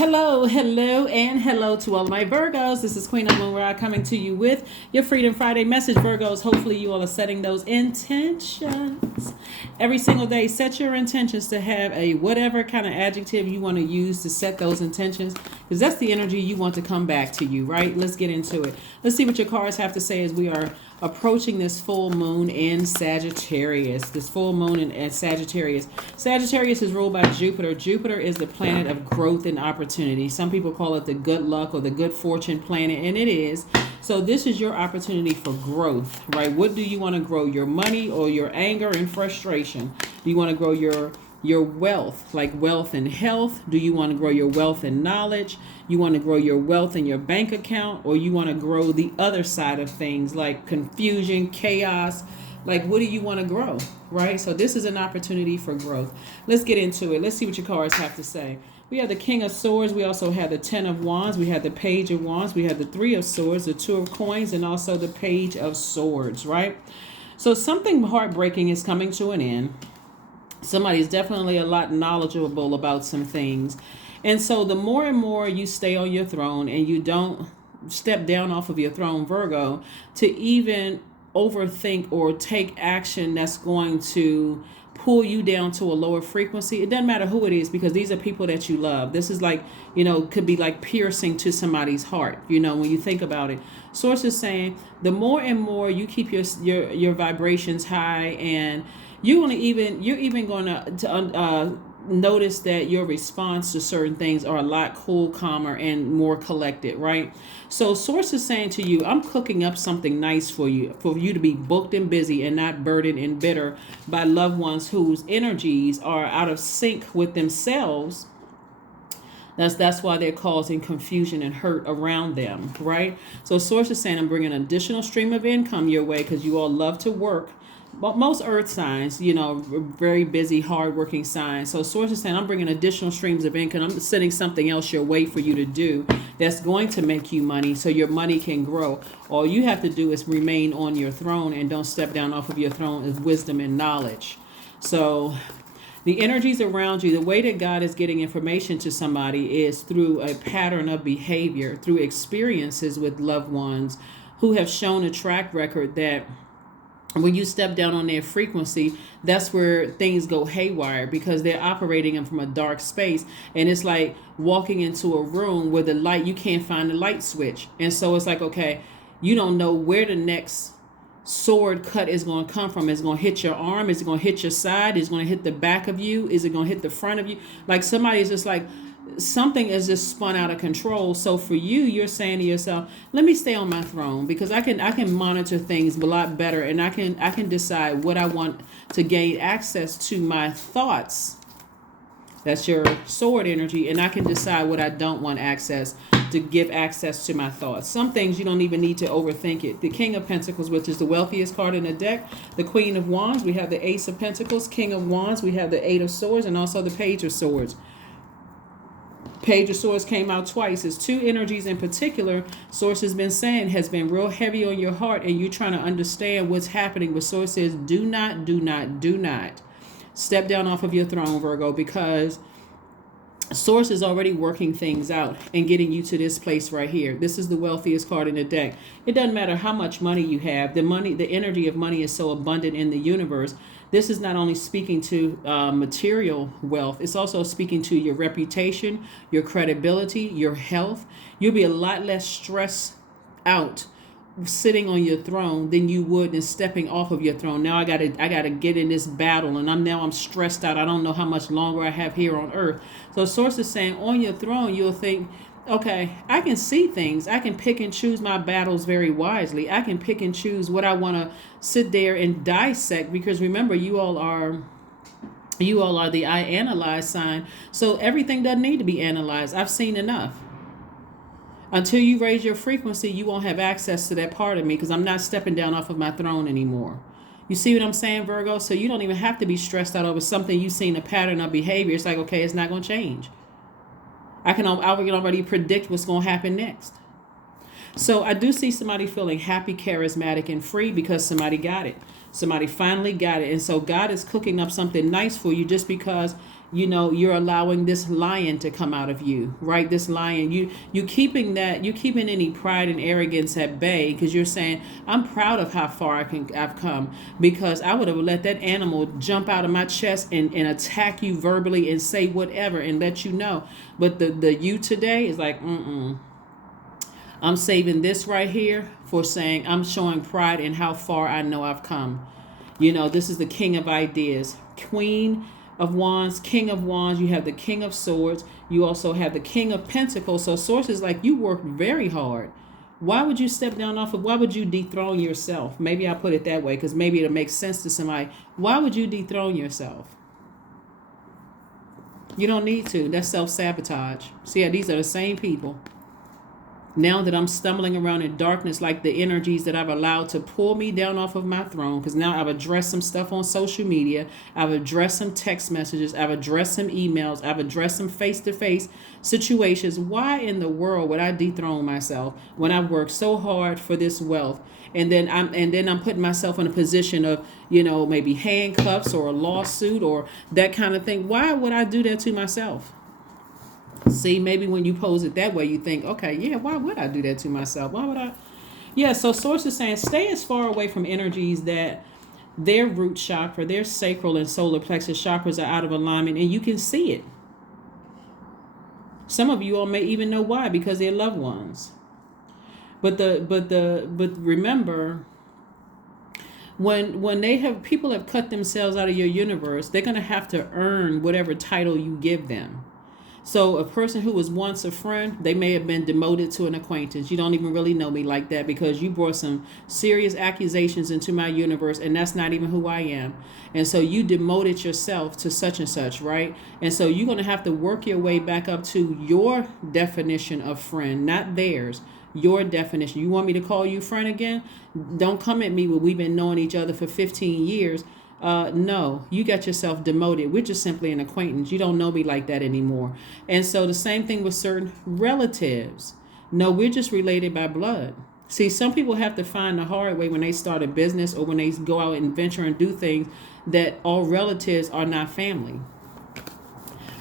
Hello, hello, and hello to all of my Virgos. This is Queen Amun Ra coming to you with your Freedom Friday message, Virgos. Hopefully you all are setting those intentions. Every single day, set your intentions to have a whatever kind of adjective you want to use to set those intentions, because that's the energy you want to come back to you, right? Let's get into it. Let's see what your cards have to say as we are approaching this full moon in Sagittarius. This full moon in Sagittarius. Sagittarius is ruled by Jupiter. Jupiter is the planet of growth and opportunity. Some people call it the good luck or the good fortune planet, and it is. So this is your opportunity for growth, right? What do you want to grow? Your money or your anger and frustration? Do you want to grow your wealth, like wealth and health? Do you want to grow your wealth and knowledge? You want to grow your wealth in your bank account, or you want to grow the other side of things like confusion, chaos? Like, what do you want to grow, right? So this is an opportunity for growth. Let's get into it. Let's see what your cards have to say. We have the King of Swords. We also have the Ten of Wands. We have the Page of Wands. We have the Three of Swords, the Two of Coins, and also the Page of Swords, right? So something heartbreaking is coming to an end. Somebody's definitely a lot knowledgeable about some things. And so the more and more you stay on your throne and you don't step down off of your throne, Virgo, to even overthink or take action that's going to pull you down to a lower frequency. It doesn't matter who it is, because these are people that you love. This is like, could be like piercing to somebody's heart, when you think about it. Source is saying the more and more you keep your vibrations high, and you're even going to notice that your response to certain things are a lot cool, calmer, and more collected, right? So source is saying to you, I'm cooking up something nice for you to be booked and busy and not burdened and bitter by loved ones whose energies are out of sync with themselves. That's why they're causing confusion and hurt around them, right? So source is saying, I'm bringing an additional stream of income your way, because you all love to work. But most earth signs, very busy, hardworking signs. So source is saying, I'm bringing additional streams of income. I'm sending something else your way for you to do that's going to make you money, so your money can grow. All you have to do is remain on your throne and don't step down off of your throne with wisdom and knowledge. So the energies around you, the way that God is getting information to somebody is through a pattern of behavior, through experiences with loved ones who have shown a track record that when you step down on their frequency, that's where things go haywire, because they're operating them from a dark space. And it's like walking into a room where you can't find the light switch. And so it's like, okay, you don't know where the next sword cut is going to come from. Is it going to hit your arm? Is it going to hit your side? Is it going to hit the back of you? Is it going to hit the front of you? Like somebody's just like, something is just spun out of control. So for you, you're saying to yourself, let me stay on my throne, because I can monitor things a lot better, and I can decide what I want to gain access to my thoughts. That's your sword energy. And I can decide what I don't want access to give access to my thoughts. Some things you don't even need to overthink it. The King of Pentacles, which is the wealthiest card in the deck, the Queen of Wands, we have the Ace of Pentacles, King of Wands, we have the Eight of Swords, and also the Page of Swords. Page of Swords came out twice. It's two energies in particular. Source has been saying has been real heavy on your heart, and you're trying to understand what's happening. But Source says, do not step down off of your throne, Virgo, because Source is already working things out and getting you to this place right here. This is the wealthiest card in the deck. It doesn't matter how much money you have. The energy of money is so abundant in the universe. This is not only speaking to material wealth, it's also speaking to your reputation, your credibility, your health. You'll be a lot less stressed out sitting on your throne than you would in stepping off of your throne. Now I gotta get in this battle, and I'm stressed out. I don't know how much longer I have here on earth. So source is saying, on your throne, you'll think, okay, I can see things. I can pick and choose my battles very wisely. I can pick and choose what I want to sit there and dissect, because remember, you all are the I analyze sign. So everything doesn't need to be analyzed. I've seen enough. Until you raise your frequency, you won't have access to that part of me, because I'm not stepping down off of my throne anymore. You see what I'm saying, Virgo? So you don't even have to be stressed out over something you've seen a pattern of behavior. It's like, okay, it's not going to change. I can already predict what's going to happen next. So I do see somebody feeling happy, charismatic, and free, because somebody got it. Somebody finally got it. And so God is cooking up something nice for you, just because you're allowing this lion to come out of you, right? This lion, you keeping any pride and arrogance at bay, because you're saying, I'm proud of how far I've come, because I would have let that animal jump out of my chest and attack you verbally and say whatever and let you know. But the you today is like, I'm saving this right here for saying I'm showing pride in how far I know I've come. This is the king of ideas, queen of wands, king of wands. You have the king of swords. You also have the king of pentacles. So source is like, you worked very hard. Why would you step down why would you dethrone yourself? Maybe I put it that way, because maybe it'll make sense to somebody. Why would you dethrone yourself? You don't need to. That's self-sabotage. See, these are the same people. Now that I'm stumbling around in darkness, like the energies that I've allowed to pull me down off of my throne, because now I've addressed some stuff on social media, I've addressed some text messages, I've addressed some emails, I've addressed some face-to-face situations. Why in the world would I dethrone myself when I've worked so hard for this wealth? And then I'm putting myself in a position of, maybe handcuffs or a lawsuit or that kind of thing. Why would I do that to myself? See, maybe when you pose it that way, you think, okay, yeah, why would I do that to myself? Why would I? Yeah, so source is saying, stay as far away from energies that their root chakra, their sacral and solar plexus chakras are out of alignment, and you can see it. Some of you all may even know why, because they're loved ones. But remember, when people have cut themselves out of your universe, they're gonna have to earn whatever title you give them. So a person who was once a friend, they may have been demoted to an acquaintance. You don't even really know me like that, because you brought some serious accusations into my universe, and that's not even who I am. And so you demoted yourself to such and such, right? And so you're going to have to work your way back up to your definition of friend, not theirs. Your definition. You want me to call you friend again? Don't come at me when we've been knowing each other for 15 years. No, you got yourself demoted. We're just simply an acquaintance. You don't know me like that anymore. And so the same thing with certain relatives. No, we're just related by blood. See, some people have to find the hard way when they start a business or when they go out and venture and do things, that all relatives are not family.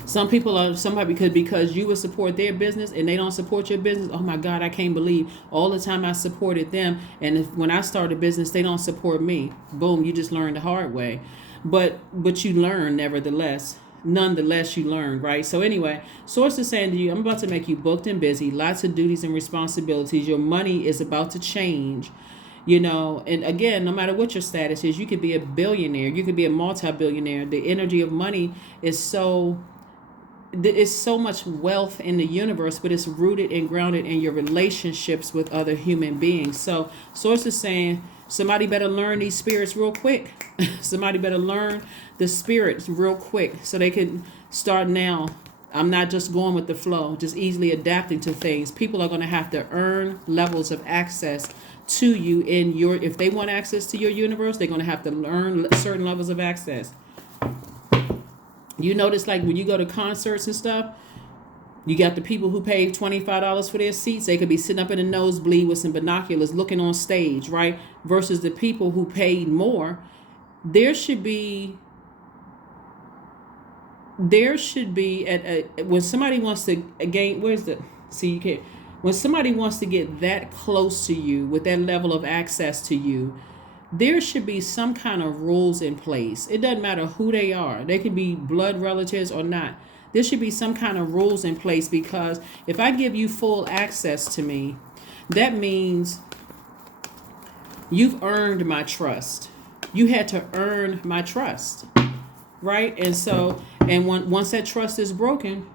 Some people are somebody because you would support their business and they don't support your business. Oh my God, I can't believe all the time I supported them, and when I start a business, they don't support me. Boom, you just learned the hard way. But you learn nevertheless. Nonetheless, you learn, right? So anyway, source is saying to you, I'm about to make you booked and busy, lots of duties and responsibilities. Your money is about to change. And again, no matter what your status is, you could be a billionaire, you could be a multi-billionaire. The energy of money is so much wealth in the universe, but it's rooted and grounded in your relationships with other human beings. So source is saying, somebody better learn these spirits real quick. Somebody better learn the spirits real quick so they can start now. I'm not just going with the flow, just easily adapting to things. People are going to have to earn levels of access to you if they want access to your universe, they're going to have to learn certain levels of access. You notice, like, when you go to concerts and stuff, you got the people who paid $25 for their seats. They could be sitting up in a nosebleed with some binoculars looking on stage, right? Versus the people who paid more. There should be when somebody wants to gain, when somebody wants to get that close to you with that level of access to you, there should be some kind of rules in place. It doesn't matter who they are. They could be blood relatives or not. There should be some kind of rules in place, because if I give you full access to me, that means you've earned my trust. You had to earn my trust, right? And so, once that trust is broken,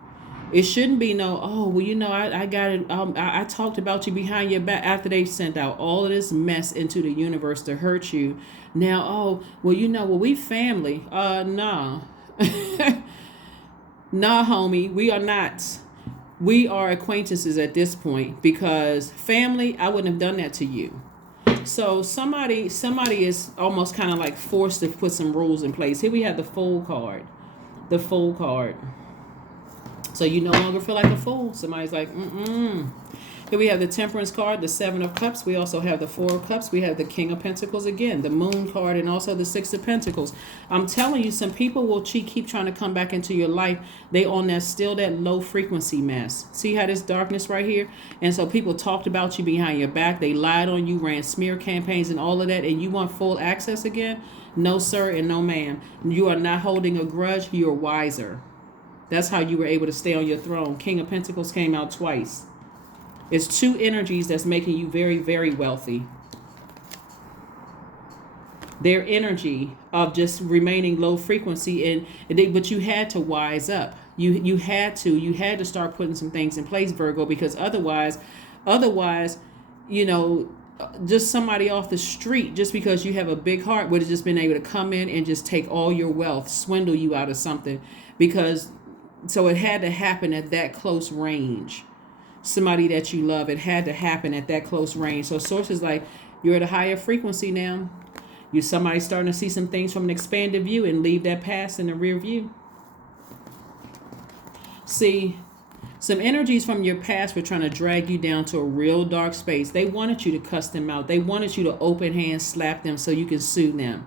it shouldn't be I got it. I talked about you behind your back after they sent out all of this mess into the universe to hurt you. Now, we family. Nah. Nah, homie, we are not. We are acquaintances at this point, because family, I wouldn't have done that to you. So somebody is almost kind of like forced to put some rules in place. Here we have the Fool card. The Fool card. So you no longer feel like a fool. Somebody's like, Here we have the Temperance card, the Seven of Cups. We also have the Four of Cups. We have the King of Pentacles again, the Moon card, and also the Six of Pentacles. I'm telling you, some people will keep trying to come back into your life. They on that low frequency mess. See how this darkness right here? And so people talked about you behind your back. They lied on you, ran smear campaigns and all of that. And you want full access again? No, sir, and no, ma'am. You are not holding a grudge. You're wiser. That's how you were able to stay on your throne. King of Pentacles came out twice. It's two energies that's making you very, very wealthy. Their energy of just remaining low frequency, but you had to wise up. You had to start putting some things in place, Virgo, because otherwise, you know, just somebody off the street, just because you have a big heart, would have just been able to come in and just take all your wealth, swindle you out of something, so it had to happen at that close range. Somebody that you love, it had to happen at that close range. So source is like, you're at a higher frequency now. Somebody starting to see some things from an expanded view and leave that past in the rear view. See, some energies from your past were trying to drag you down to a real dark space. They wanted you to cuss them out. They wanted you to open hand slap them so you could sue them.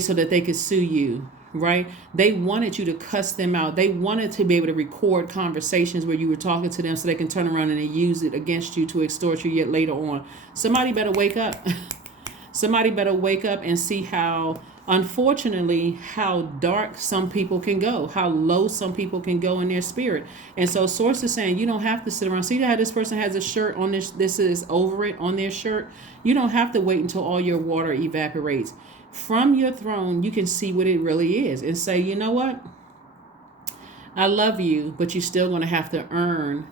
So that they could sue you. Right? They wanted you to cuss them out. They wanted to be able to record conversations where you were talking to them so they can turn around and use it against you to extort you yet later on. Somebody better wake up. Somebody better wake up and see how, unfortunately, how dark some people can go, how low some people can go in their spirit. And so source is saying you don't have to sit around. See how this person has a shirt on this is over it on their shirt? You don't have to wait until all your water evaporates. From your throne, you can see what it really is and say, you know what? I love you, but you're still going to have to earn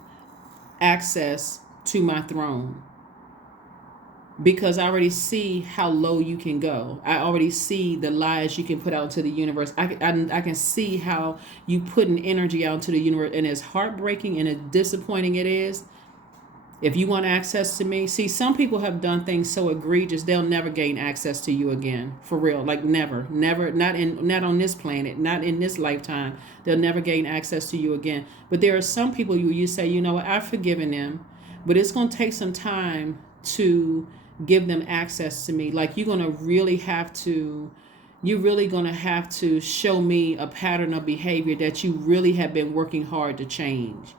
access to my throne. Because I already see how low you can go. I already see the lies you can put out to the universe. I can see how you put an energy out to the universe, and as heartbreaking and as disappointing it is, if you want access to me, see, some people have done things so egregious, they'll never gain access to you again. For real. Like never, not on this planet, not in this lifetime. They'll never gain access to you again. But there are some people you say, you know what, I've forgiven them, but it's going to take some time to give them access to me. Like you're really going to have to show me a pattern of behavior that you really have been working hard to change.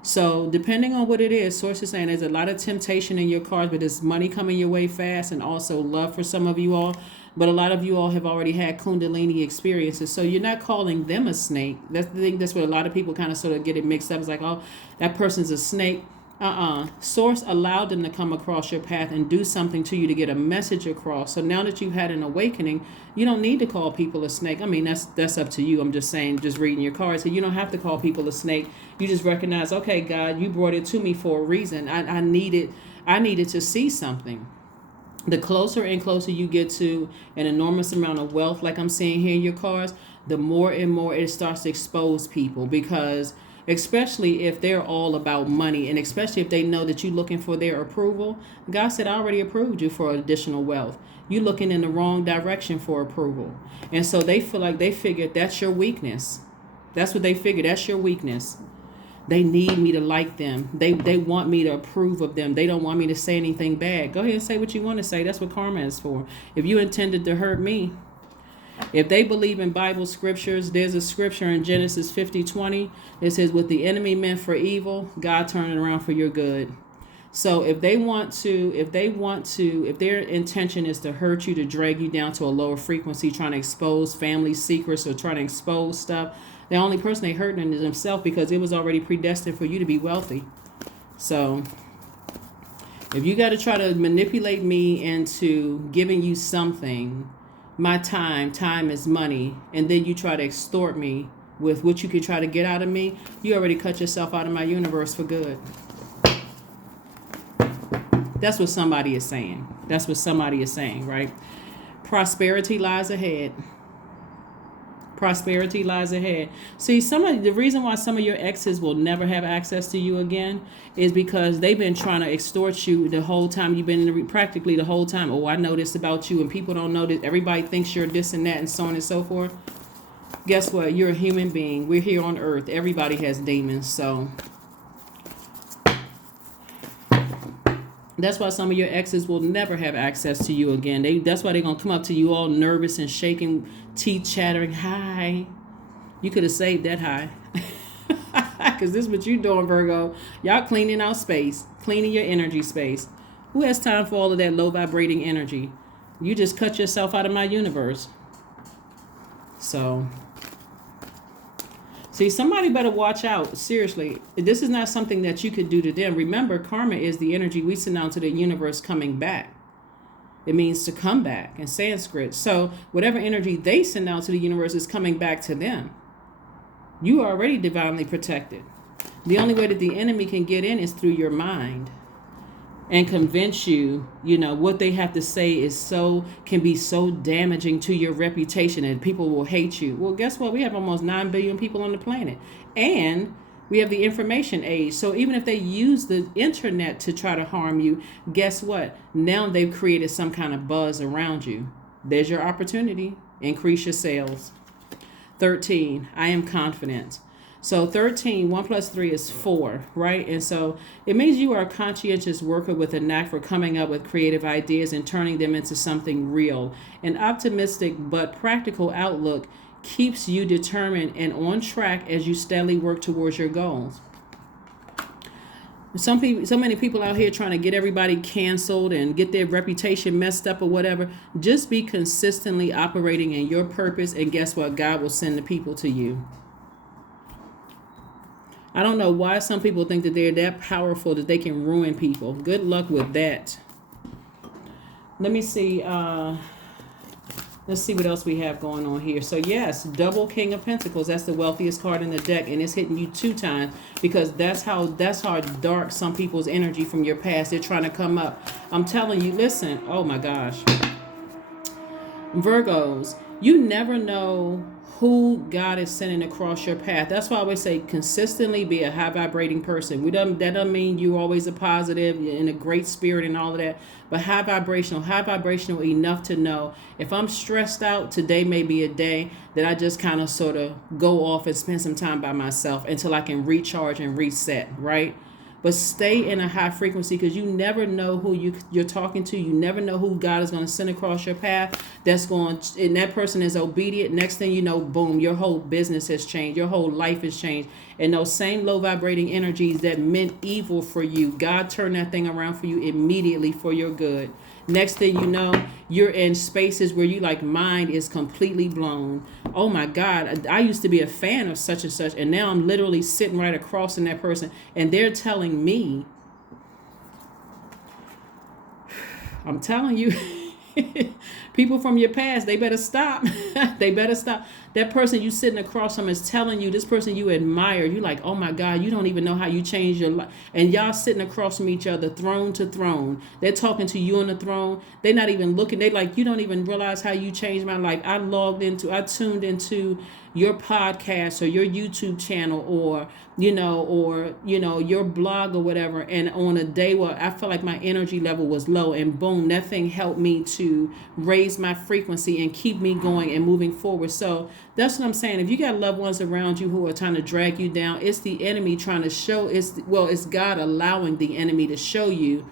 So depending on what it is, source is saying there's a lot of temptation in your cards, but there's money coming your way fast, and also love for some of you all. But a lot of you all have already had Kundalini experiences, so you're not calling them a snake. That's the thing. That's what a lot of people kind of sort of get it mixed up. It's like, oh, that person's a snake. Source allowed them to come across your path and do something to you to get a message across. So now that you've had an awakening, you don't need to call people a snake. That's up to you. I'm just saying, just reading your cards. So you don't have to call people a snake. You just recognize, okay, God, you brought it to me for a reason. I needed to see something. The closer and closer you get to an enormous amount of wealth, like I'm seeing here in your cards, the more and more it starts to expose people, because especially if they're all about money, and especially if they know that you're looking for their approval. God said, I already approved you for additional wealth. You're looking in the wrong direction for approval. And so they figured that's your weakness. That's what they figured. That's your weakness. They need me to like them. They want me to approve of them. They don't want me to say anything bad. Go ahead and say what you want to say. That's what karma is for. If you intended to hurt me, if they believe in Bible scriptures, there's a scripture in Genesis 50:20. It says, what the enemy meant for evil, God turned it around for your good. So if their intention is to hurt you, to drag you down to a lower frequency, trying to expose family secrets or trying to expose stuff, the only person they hurting is themselves, because it was already predestined for you to be wealthy. So if you got to try to manipulate me into giving you something, my time is money, and then you try to extort me with what you could try to get out of me, you already cut yourself out of my universe for good. That's what somebody is saying. Right? Prosperity lies ahead. See, the reason why some of your exes will never have access to you again is because they've been trying to extort you the whole time you've been, practically the whole time. Oh, I know this about you, and people don't know this. Everybody thinks you're this and that, and so on and so forth. Guess what? You're a human being. We're here on earth. Everybody has demons. So That's why some of your exes will never have access to you again. That's why they're going to come up to you all nervous and shaking, teeth chattering. Hi. You could have saved that hi. Because this is what you doing, Virgo. Y'all cleaning out space, cleaning your energy space. Who has time for all of that low vibrating energy? You just cut yourself out of my universe. So, see, somebody better watch out. Seriously, this is not something that you could do to them. Remember, karma is the energy we send out to the universe coming back. It means to come back in Sanskrit. So whatever energy they send out to the universe is coming back to them. You are already divinely protected. The only way that the enemy can get in is through your mind and convince you, what they have to say can be so damaging to your reputation and people will hate you. Well, guess what? We have almost 9 billion people on the planet. And we have the information age. So even if they use the internet to try to harm you, guess what? Now they've created some kind of buzz around you. There's your opportunity. Increase your sales. 13, I am confident. So 13, 1 plus 3 is 4, right? And so it means you are a conscientious worker with a knack for coming up with creative ideas and turning them into something real. An optimistic but practical outlook keeps you determined and on track as you steadily work towards your goals. So many people out here trying to get everybody canceled and get their reputation messed up or whatever. Just be consistently operating in your purpose, and guess what? God will send the people to you. I don't know why some people think that they're that powerful that they can ruin people. Good luck with that. Let me see. Let's see what else we have going on here. So yes, double King of Pentacles. That's the wealthiest card in the deck, and it's hitting you 2 times because that's how dark some people's energy from your past. They're trying to come up. I'm telling you, listen. Oh my gosh, Virgos, you never know who God is sending across your path. That's why I always say consistently be a high vibrating person. That doesn't mean you're always a positive, in a great spirit and all of that, but high vibrational enough to know if I'm stressed out, today may be a day that I just kind of sort of go off and spend some time by myself until I can recharge and reset, right? But stay in a high frequency because you never know who you're talking to. You never know who God is going to send across your path. And that person is obedient. Next thing you know, boom, your whole business has changed. Your whole life has changed. And those same low vibrating energies that meant evil for you, God turned that thing around for you immediately for your good. Next thing you know, you're in spaces where you mind is completely blown. Oh my God, I used to be a fan of such and such, and now I'm literally sitting right across from that person, and they're telling me, I'm telling you, people from your past, they better stop. They better stop. That person you sitting across from is telling you, this person you admire, you like, oh my God, you don't even know how you changed your life. And y'all sitting across from each other, throne to throne. They're talking to you on the throne. They're not even looking. They like, you don't even realize how you changed my life. I tuned into your podcast or your YouTube channel or your blog or whatever. And on a day where I felt like my energy level was low, and boom, that thing helped me to raise my frequency and keep me going and moving forward. So that's what I'm saying. If you got loved ones around you who are trying to drag you down, it's the enemy trying to show, it's God allowing the enemy to show you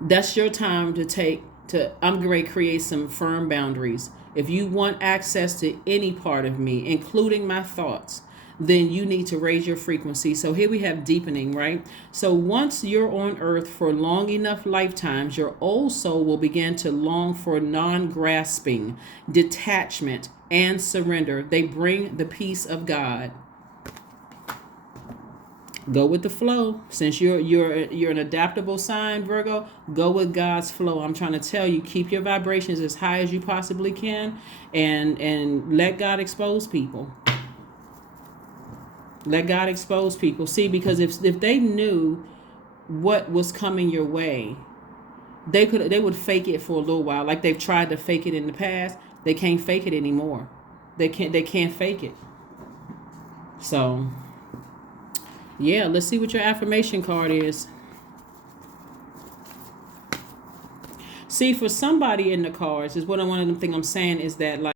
that's your time I'm going to create some firm boundaries. If you want access to any part of me, including my thoughts, then you need to raise your frequency. So here we have deepening, right? So once you're on earth for long enough lifetimes, your old soul will begin to long for non-grasping, detachment, and surrender. They bring the peace of God. Go with the flow. Since you're an adaptable sign, Virgo, go with God's flow. I'm trying to tell you, keep your vibrations as high as you possibly can, and let God expose people. Let God expose people. See, because if they knew what was coming your way, they would fake it for a little while. Like they've tried to fake it in the past. They can't fake it anymore. They can't fake it. So yeah, let's see what your affirmation card is. See, for somebody in the cards, is what one of the things I'm saying is that